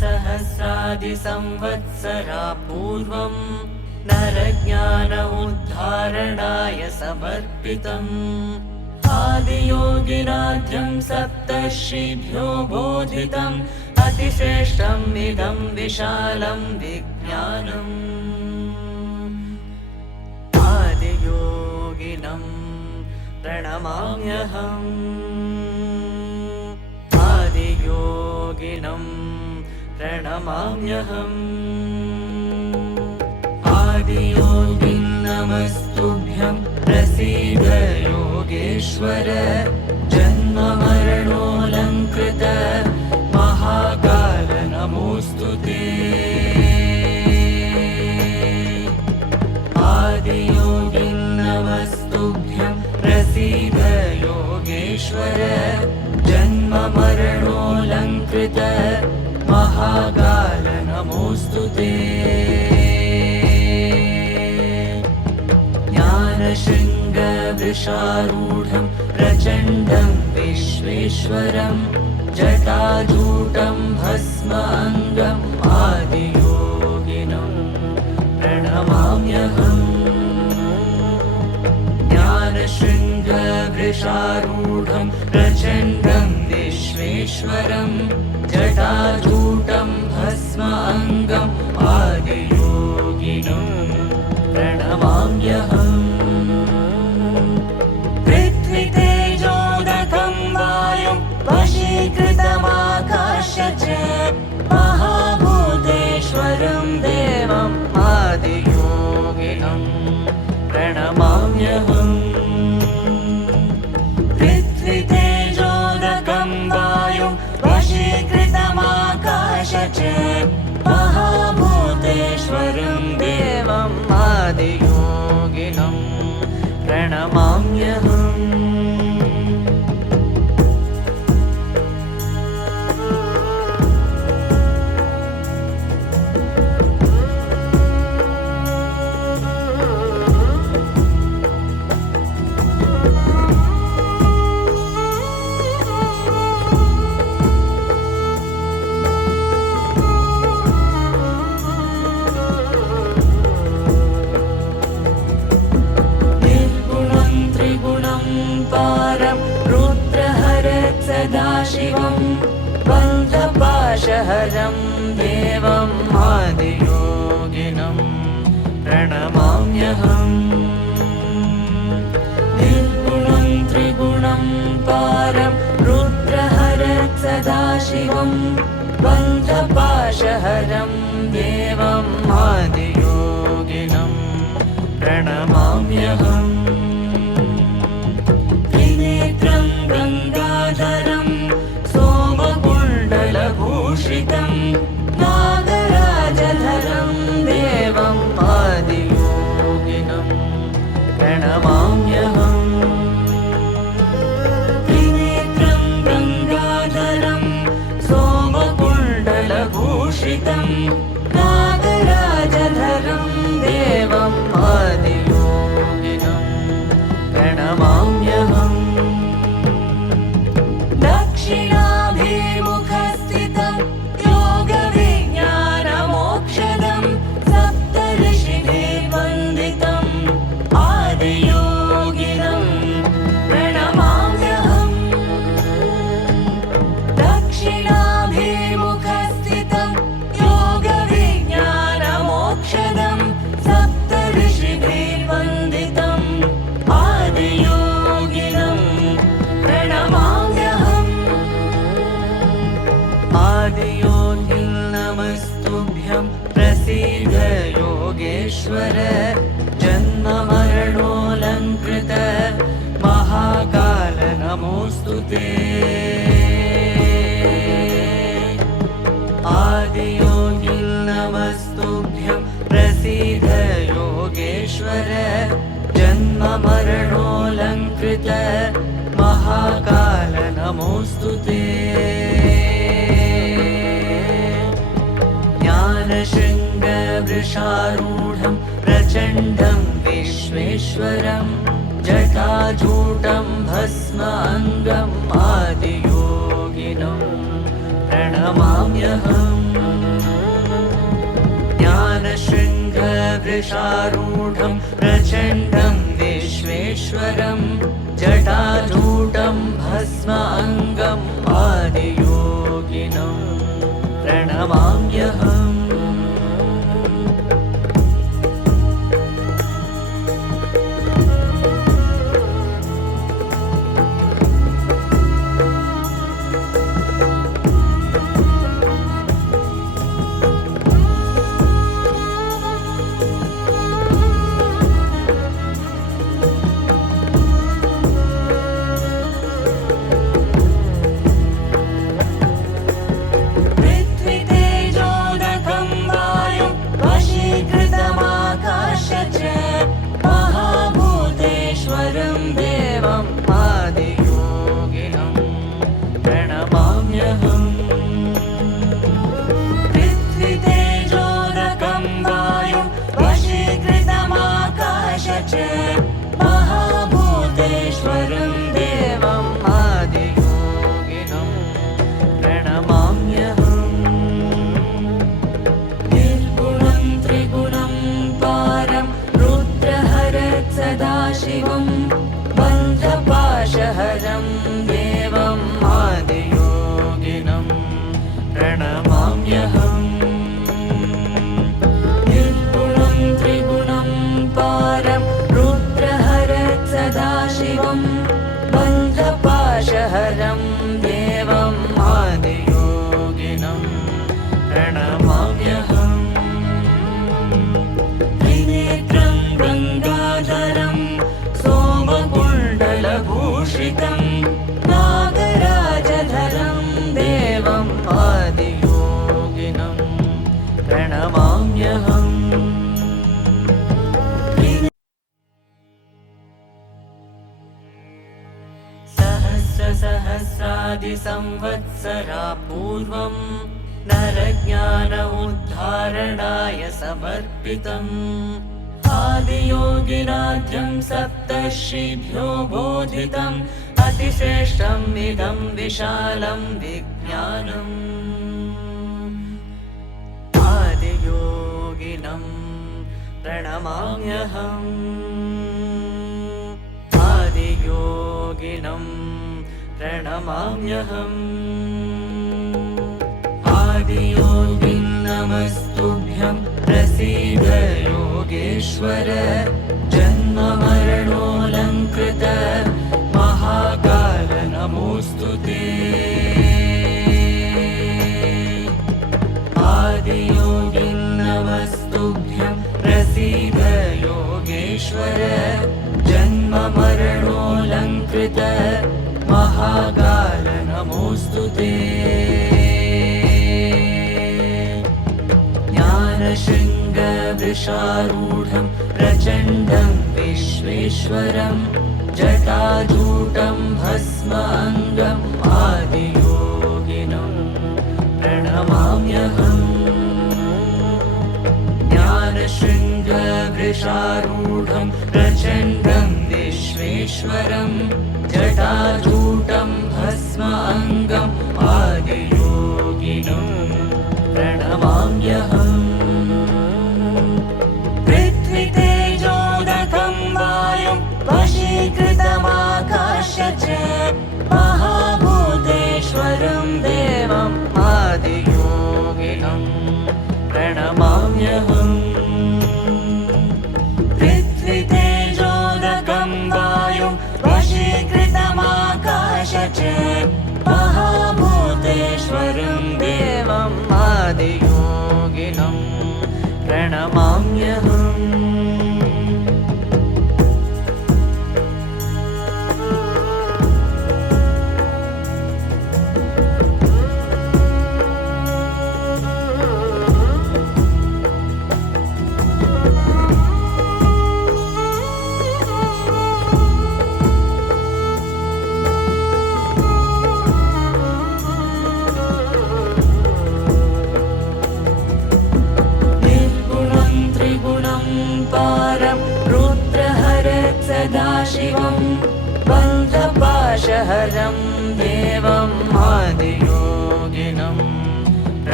सहस्रादिसंवत्सरा पूर्वं नरज्ञान उद्धारणाय समर्पितम् आदियोगिराद्यं सप्तर्षिभ्यो बोधितम् अतिश्रेष्ठम् इदं विशालं विज्ञानम् आदियोगिनं प्रणमाम्यहम् आदियोगिनं प्रणमाम्यहम् आदियोगिं नमस्तुभ्यं प्रसीद योगेश्वर जन्ममरणोऽलङ्कृत महाकाल नमोऽस्तु ते आदियोगिं नमस्तुभ्यं प्रसीद योगेश्वर जन्ममरणोऽलङ्कृत महाकाल नमोऽस्तु ते ज्ञानशृङ्गवृषारूढं प्रचण्डं विश्वेश्वरं जटाजूटं भस्माङ्गम् आदियोगिनं प्रणमाम्यहम् ज्ञानशृङ्गवृषारूढं प्रचण्डं विश्वेश्वरं जटाजूटं भस्माङ्गम् आदियोगिनं प्रणमाम्यहम् पृथ्वीतेजोदकं वायुं वशीकृतमाकाश्य च महाभूतेश्वरं देवम् आदियोगिनं प्रणमाम्यहम् पृथ्वीतेजोदकं वायुं वशीकृतमाकाश्य च महाभूतेश्वरं देवम् आदियोगिनं प्रणमाम्यहम् सदाशिवं बन्धपाशहरं देवम् आदियोगिनं प्रणमाम्यहम् निर्गुणं त्रिगुणं पारं रुद्रहरं सदाशिवं बन्धपाशहरं देवम् आदियोगिनं प्रणमाम्यहम् त्रिनेत्रं गङ्गाधरं सोमकुण्डलभूषितं नागराजधरं देवम् आदियोगिनं प्रणमाम्यहम् त्रिनेत्रं गङ्गाधरं सोमकुण्डलभूषितं नागराजधरं देवम् आदियोगिनं प्रणमाम्यहम् दक्षिणाभिमुखस्थितं योगविज्ञानमोक्षदं सप्तऋषिभिर्वन्दितम् आदियोगिनं प्रणमाम्यहम् दक्षिणाभिमुखस्थितं योगविज्ञानमोक्षदं सप्तऋषिभिर्वन्दितम् आदियोगिनं प्रणमाम्यहम् आदियोगिं नमस्तुभ्यं प्रसीद योगेश्वर जन्ममरणोऽलङ्कृत महाकाल नमोऽस्तु ते आदियोगिं नमस्तुभ्यं प्रसीद योगेश्वर जन्ममरणोऽलङ्कृत महाकाल नमोऽस्तु ते ज्ञानशृङ्गवृषारूढं प्रचण्डं विश्वेश्वरं जटाजूटं भस्माङ्गम् आदियोगिनं प्रणमाम्यहम् ज्ञानशृङ्गवृषारूढं प्रचण्डं विश्वेश्वरं जटाजूटं भस्माङ्गम् आदियोगिनं प्रणमाम्यहम् शिवं बन्धपाशहरं देवम् आदियोगिनं प्रणमाम्यहम् निर्गुणं त्रिगुणं पारं रुद्रहरत् सदाशिवं बन्धपाशहरं देवम् आदियोगिनं प्रणमाम्यहम् त्रिनेत्रं गङ्गाधरं सोमकुण्डलभूषितं नागराजधरं देवम् आदियोगिनं प्रणमाम्यहम् सहस्रादिसंवत्सरा पूर्वं नरज्ञान उद्धारणाय समर्पितम् आदियोगिराज्यं सप्तर्षिभ्यो बोधितम् अतिश्रेष्ठम् इदं विशालं विज्ञानम् आदियोगिनं प्रणमाम्यहम् आदियोगिनं प्रणमाम्यहम् आदियोगिं नमस्तुभ्यं प्रसीद योगेश्वर जन्ममरणोऽलङ्कृत महाकाल नमोऽस्तु ते आदियोगिं नमस्तुभ्यं प्रसीद योगेश्वर जन्ममरणोऽलङ्कृत महाकाल नमोऽस्तु ते ज्ञानशृङ्गवृषारूढं प्रचण्डं विश्वेश्वरं जटाजूटं भस्माङ्गम् आदियोगिनं प्रणमाम्यहम् ज्ञानशृङ्गवृषारूढं प्रचण्डं विश्वेश्वरं जटाजूटं भस्माङ्गम् आदियोगिनं प्रणमाम्यहम् पृथ्वीतेजोदकं वायुं वशीकृतमाकाश्य च महाभूतेश्वरं देवम् आदियोगिनं प्रणमाम्यहम् पृथ्वीतेजोदकं वायुं वशीकृतमाकाश्य च महाभूतेश्वरं देवम् आदियोगिनं प्रणमाम्यहम् सदाशिवं बन्धपाशहरं देवम् आदियोगिनं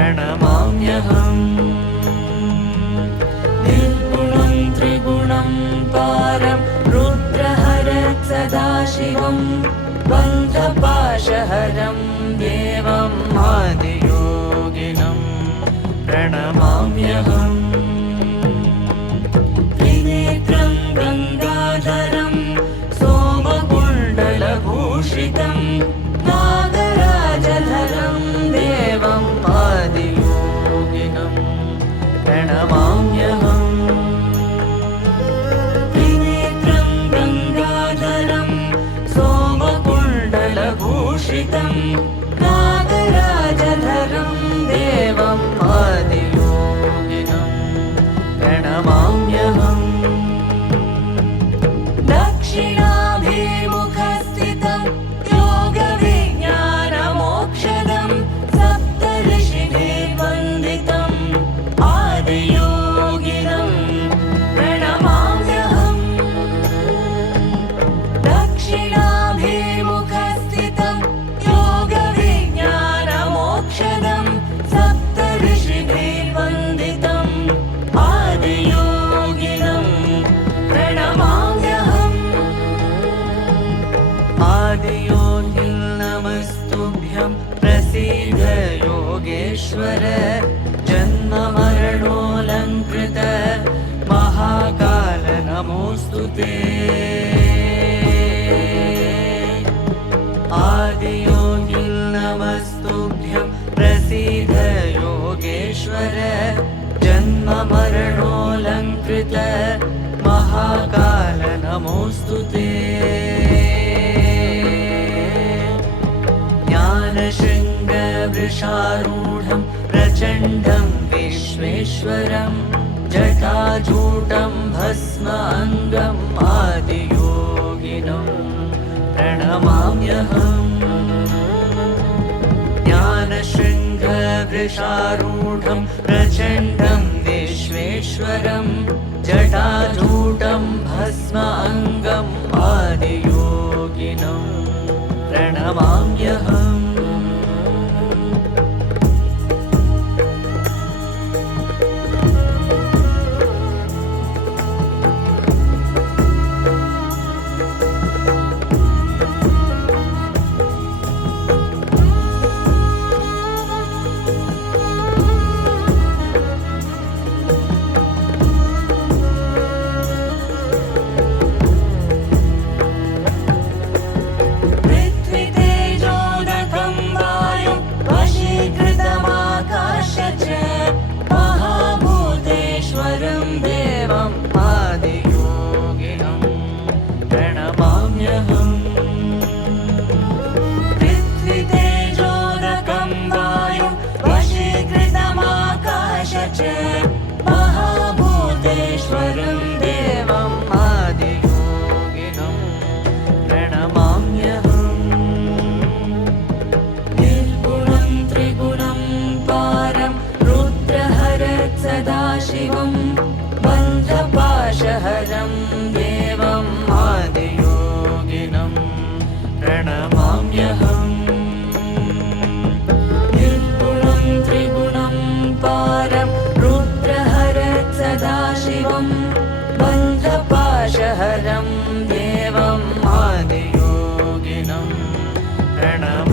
प्रणमाम्यहम् निर्गुणं त्रिगुणं पारं रुद्रहरं सदाशिवं बन्धपाशहरं देवं आदियोगिनं प्रणमाम्यहम् त्रिनेत्रं गङ्गाधरं सोमकुण्डलभूषितं नागराजधरं देवम् आदियोगिनं प्रणमाम्यहम् त्रिनेत्रं गङ्गाधरं सोमकुण्डलभूषितं नागराजधरं देवम् आदियोगिनं प्रणमाम्यहम् दक्षिणाभिमुखस्थितं योगविज्ञानमोक्षदं सप्तऋषिभिर्वन्दितम् आदियोगिनं प्रणमाम्यहम् दक्षिणाभिमुखस्थितं योगविज्ञानमोक्षदं सप्तऋषिभिर्वन्दितम् आदियोगिनं प्रणमाम्यहम् आदियोगिं नमस्तुभ्यं प्रसीद योगेश्वर जन्ममरणोऽलङ्कृत महाकाल नमोऽस्तु ते आदियोगिं नमस्तुभ्यं प्रसीद योगेश्वर जन्ममरणोऽलङ्कृत महाकाल नमोऽस्तु ते ज्ञानशृङ्गवृषारूढं प्रचण्डं विश्वेश्वरं जटाजूटं भस्माङ्गम् आदियोगिनं प्रणमाम्यहम् ज्ञानशृङ्गवृषारूढं प्रचण्डं विश्वेश्वरं जटाजूटं भस्माङ्गम् आदियोगिनं प्रणमाम्यहम् महाभूतेश्वरं देवम् आदियोगिनं प्रणमाम्यहम् पृथ्वीतेजोदकं वायुं वशीकृतमाकाश च महाभूतेश्वरं देवम् आदियोगिनं प्रणमाम्यहम् निर्गुणं त्रिगुणं पारं रुद्रहरं सदाशिवं बन्धपाशहरं देवम् आदियोगिनं प्रणमाम्यहम् निर्गुणं त्रिगुणं पारं रुद्रहरं सदाशिवं बन्धपाशहरं देवम् आदियोगिनं प्रणमाम्यहम्